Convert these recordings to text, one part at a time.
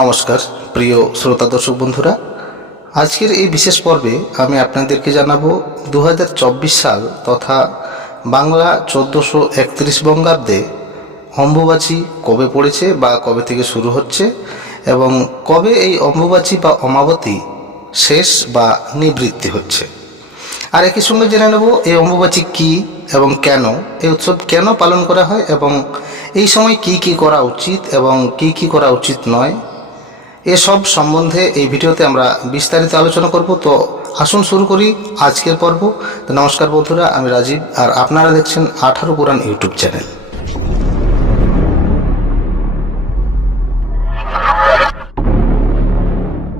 নমস্কার, প্রিয় শ্রোতা দর্শক বন্ধুরা। আজকের এই বিশেষ পর্বে আমি আপনাদেরকে জানাব দু হাজার চব্বিশ সাল তথা বাংলা চোদ্দোশো একত্রিশ বঙ্গাব্দে অম্বুবাচী কবে পড়েছে বা কবে থেকে শুরু হচ্ছে এবং কবে এই অম্বুবাচী বা অমাবতী শেষ বা নিবৃত্তি হচ্ছে। আর একই সঙ্গে জেনে নেব এই অম্বুবাচী কি এবং কেন, এই উৎসব কেন পালন করা হয় এবং এই সময় কি কি করা উচিত এবং কি কি করা উচিত নয় এসব সম্বন্ধে এই ভিডিওতে আমরা বিস্তারিত আলোচনা করব। তো আসুন শুরু করি আজকের পর্ব। তো নমস্কার বন্ধুরা, আমি রাজীব আর আপনারা দেখছেন আঠারো পুরাণ ইউটিউব চ্যানেল।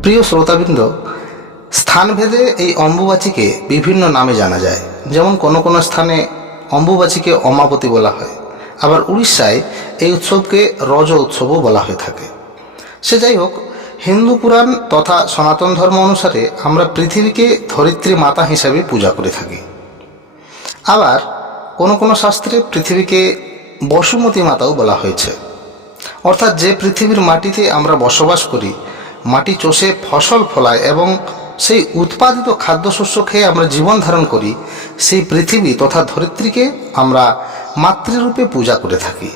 প্রিয় শ্রোতাবৃন্দ, স্থানভেদে এই অম্বুবাচীকে বিভিন্ন নামে জানা যায়। যেমন কোনো কোনো স্থানে অম্বুবাচীকে অমাবতী বলা হয়। আবার উড়িষ্যায় এই উৎসবকে রজ উৎসবও বলা হয়ে থাকে। সে যাই হোক হিন্দু পুরাণ তথা সনাতন ধর্ম অনুসারে আমরা পৃথিবীকে ধরিত্রী মাতা হিসাবে পূজা করে থাকি। আবার কোনো কোনো শাস্ত্রে পৃথিবীকে বসুমতী মাতাও বলা হয়েছে। অর্থাৎ যে পৃথিবীর মাটিতে আমরা বসবাস করি, মাটি চষে ফসল ফলায় এবং সেই উৎপাদিত খাদ্যশস্য খেয়ে আমরা জীবন ধারণ করি, সেই পৃথিবী তথা ধরিত্রীকে আমরা মাতৃরূপে পূজা করে থাকি।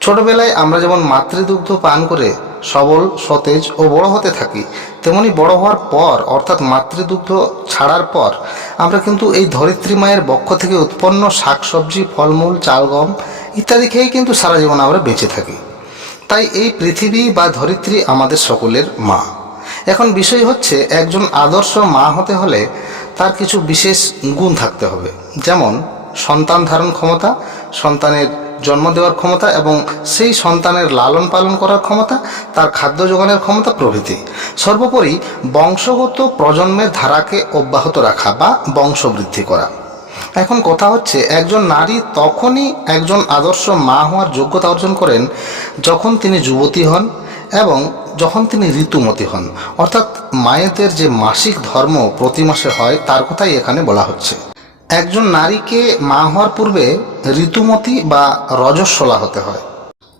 ছোটবেলায় আমরা যেমন মাতৃদুগ্ধ পান করে সবল, সতেজ ও বড় হতে থাকি, তেমনি বড় হওয়ার পর, অর্থাৎ মাতৃদুগ্ধ ছাড়ার পর, আমরা কিন্তু এই ধরিত্রী মায়ের বক্ষ থেকে উৎপন্ন শাকসবজি, ফলমূল চাল গম ইত্যাদি খেয়েই কিন্তু সারা জীবন আমরা বেঁচে থাকি। তাই এই পৃথিবী বা ধরিত্রী আমাদের সকলের মা। এখন বিষয় হচ্ছে, একজন আদর্শ মা হতে হলে তার কিছু বিশেষ গুণ থাকতে হবে। যেমন, সন্তান ধারণ ক্ষমতা, সন্তানের জন্ম দেওয়ার ক্ষমতা এবং সেই সন্তানের লালন পালন করার ক্ষমতা, তার খাদ্য যোগানের ক্ষমতা প্রভৃতি। সর্বোপরি বংশগত প্রজন্মের ধারাকে অব্যাহত রাখা বা বংশবৃদ্ধি করা। এখন কথা হচ্ছে, একজন নারী তখনই একজন আদর্শ মা হওয়ার যোগ্যতা অর্জন করেন যখন তিনি যুবতী হন এবং যখন তিনি ঋতুমতী হন। অর্থাৎ মায়েদের যে মাসিক ধর্ম প্রতি মাসে হয়, তার কথাই এখানে বলা হচ্ছে। একজন নারীকে মা হওয়ার পূর্বে ঋতুমতী বা রজস্বলা হতে হয়।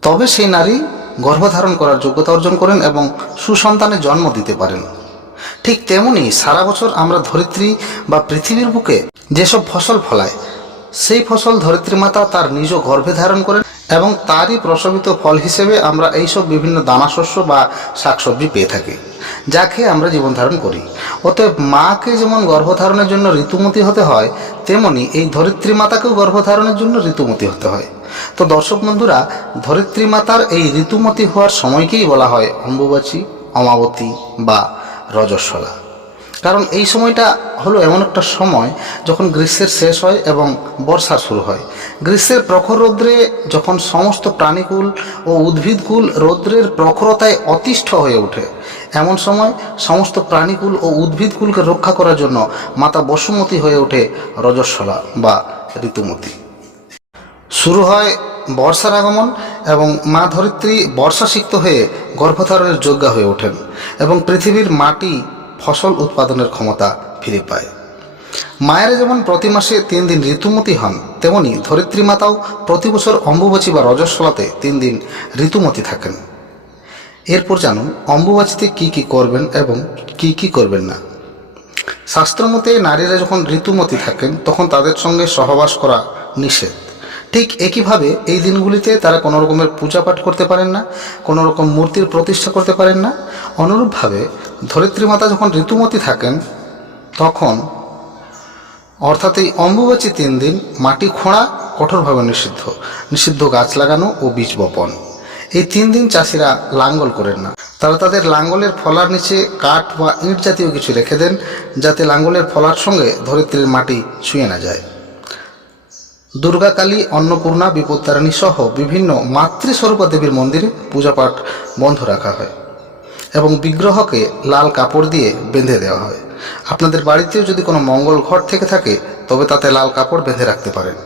তবে সেই নারী গর্ভধারণ করার যোগ্যতা অর্জন করেন এবং সুসন্তানের জন্ম দিতে পারেন। ঠিক তেমনি সারা বছর আমরা ধরিত্রী বা পৃথিবীর বুকে যেসব ফসল ফলায়, সেই ফসল ধরিত্রী মাতা তার নিজ গর্ভে ধারণ করেন এবং তারই প্রসবিত ফল হিসেবে আমরা এইসব বিভিন্ন দানাশস্য বা শাকসবজি পেয়ে থাকি। যা খেয়ে আমরা জীবন ধারণ করি। অতএব মাকে যেমন গর্ভধারণের জন্য ঋতুমতি হতে হয়, তেমনি এই ধরিত্রী মাতাকেও গর্ভধারণের জন্য ঋতুমতি হতে হয়। তো দর্শক বন্ধুরা, ধরিত্রী মাতার এই ঋতুমতী হওয়ার সময়কেই বলা হয় অম্বুবাচী, অমাবতী বা রজস্বলা। কারণ এই সময়টা হলো এমন একটা সময় যখন গ্রীষ্মের শেষ হয় এবং বর্ষা শুরু হয়। গ্রীষ্মের প্রখর রৌদ্রে যখন সমস্ত প্রাণীকুল ও উদ্ভিদকুল রৌদ্রের প্রখরতায় অতিষ্ঠ হয়ে ওঠে। এমন সময় সমস্ত প্রাণীকুল ও উদ্ভিদকুলকে রক্ষা করার জন্য মাতা বসুমতী হয়ে ওঠে রজস্বলা বা ঋতুমতী। শুরু হয় বর্ষার আগমন এবং মা ধরিত্রী বর্ষাসিক্ত হয়ে গর্ভধারণের যোগ্যা হয়ে ওঠেন এবং পৃথিবীর মাটি, ফসল উৎপাদনের ক্ষমতা ফিরে পায়। মায়েরা যেমন প্রতি মাসে তিন দিন ঋতুমতী হন, তেমনি ধরিত্রী মাতাও প্রতি বছর অম্বুবাচী বা রজস্বলাতে তিন দিন ঋতুমতী থাকেন। এরপর জানুন, অম্বুবাচীতে কি কি করবেন এবং কি কি করবেন না। শাস্ত্রমতে নারীরা যখন ঋতুমতী থাকেন, তখন তাদের সঙ্গে সহবাস করা নিষেধ। ঠিক একইভাবে এই দিনগুলিতে তারা কোনো রকমের পূজা পাঠ করতে পারেন না, কোনো রকম মূর্তির প্রতিষ্ঠা করতে পারেন না। অনুরূপভাবে ধরিত্রী মাতা যখন ঋতুমতি থাকেন, তখন অর্থাৎ এই অম্বুবাচী তিন দিন মাটি খোঁড়া কঠোরভাবে নিষিদ্ধ নিষিদ্ধ গাছ লাগানো ও বীজ বপন। এই তিন দিন চাষিরা লাঙ্গল করেন না। তারা তাদের লাঙ্গলের ফলার নিচে কাঠ বা ইট জাতীয় কিছু রেখে দেন, যাতে লাঙ্গলের ফলার সঙ্গে ধরিত্রীর মাটি ছুঁয়ে না যায়। দুর্গাকালী, অন্নপূর্ণা, বিপত্তারিণী সহ বিভিন্ন মাতৃস্বরূপা দেবীর মন্দিরে পূজাপাঠ বন্ধ রাখা হয় এবং বিগ্রহকে লাল কাপড় দিয়ে বেঁধে দেওয়া হয়। আপনাদের বাড়িতেও যদি কোনো মঙ্গল ঘর থেকে থাকে, তবে তাতে লাল কাপড় বেঁধে রাখতে পারেন।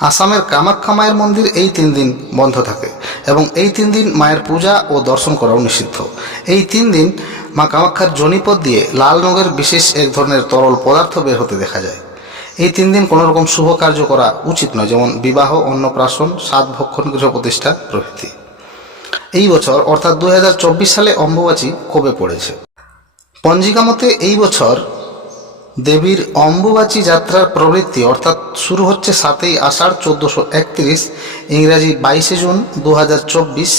আসামের কামাখ্যা মায়ের মন্দির এই তিন দিন বন্ধ থাকে। এবং এই তিন দিন মায়ের পূজা ও দর্শন করাও নিষিদ্ধ। এই তিন দিন মা কামাখ্যার জনিপদ দিয়ে লাল রঙের বিশেষ এক ধরনের তরল পদার্থ বের হতে দেখা যায়। এই তিন দিন কোনো রকম শুভ কার্য করা উচিত নয়, যেমন বিবাহ, অন্নপ্রাশন, সাত ভক্ষণ গৃহ প্রতিষ্ঠা প্রভৃতি। এই বছর, অর্থাৎ দুই হাজার চব্বিশ সালে অম্বুবাচী কবে পড়েছে। পঞ্জিকা মতে এই বছর দেবীর অম্বুবাচী যাত্রার প্রবৃত্তি অর্থাৎ শুরু হচ্ছে সাতই আষাঢ় চোদ্দোশো একত্রিশ, ইংরাজি বাইশে জুন দু হাজার চব্বিশ,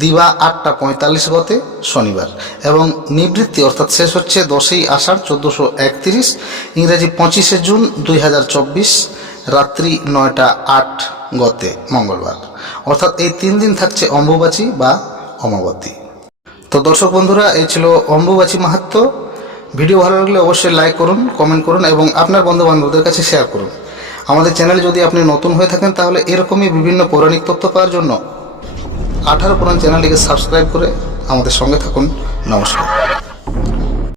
দিবা আটটা পঁয়তাল্লিশ গতে শনিবার এবং নিবৃত্তি অর্থাৎ শেষ হচ্ছে দশই আষাঢ় চোদ্দোশো একত্রিশ, ইংরাজি পঁচিশে জুন দুই চব্বিশ, রাত্রি নয়টা আট গতে মঙ্গলবার। অর্থাৎ এই তিন দিন থাকছে অম্বুবাচী বা অমাবতী। তো দর্শক বন্ধুরা, এই ছিল অম্বুবাচী মাহাত্ম ভিডিও ভালো লাগলে অবশ্যই লাইক করুন কমেন্ট করুন এবং আপনার বন্ধুবান্ধবদের কাছে শেয়ার করুন। আমাদের চ্যানেলে যদি আপনি নতুন হয়ে থাকেন, তাহলে এরকমই বিভিন্ন পৌরাণিক তথ্য পাওয়ার জন্য আঠারো পুরাণ চ্যানেলটিকে সাবস্ক্রাইব করে আমাদের সঙ্গে থাকুন। নমস্কার।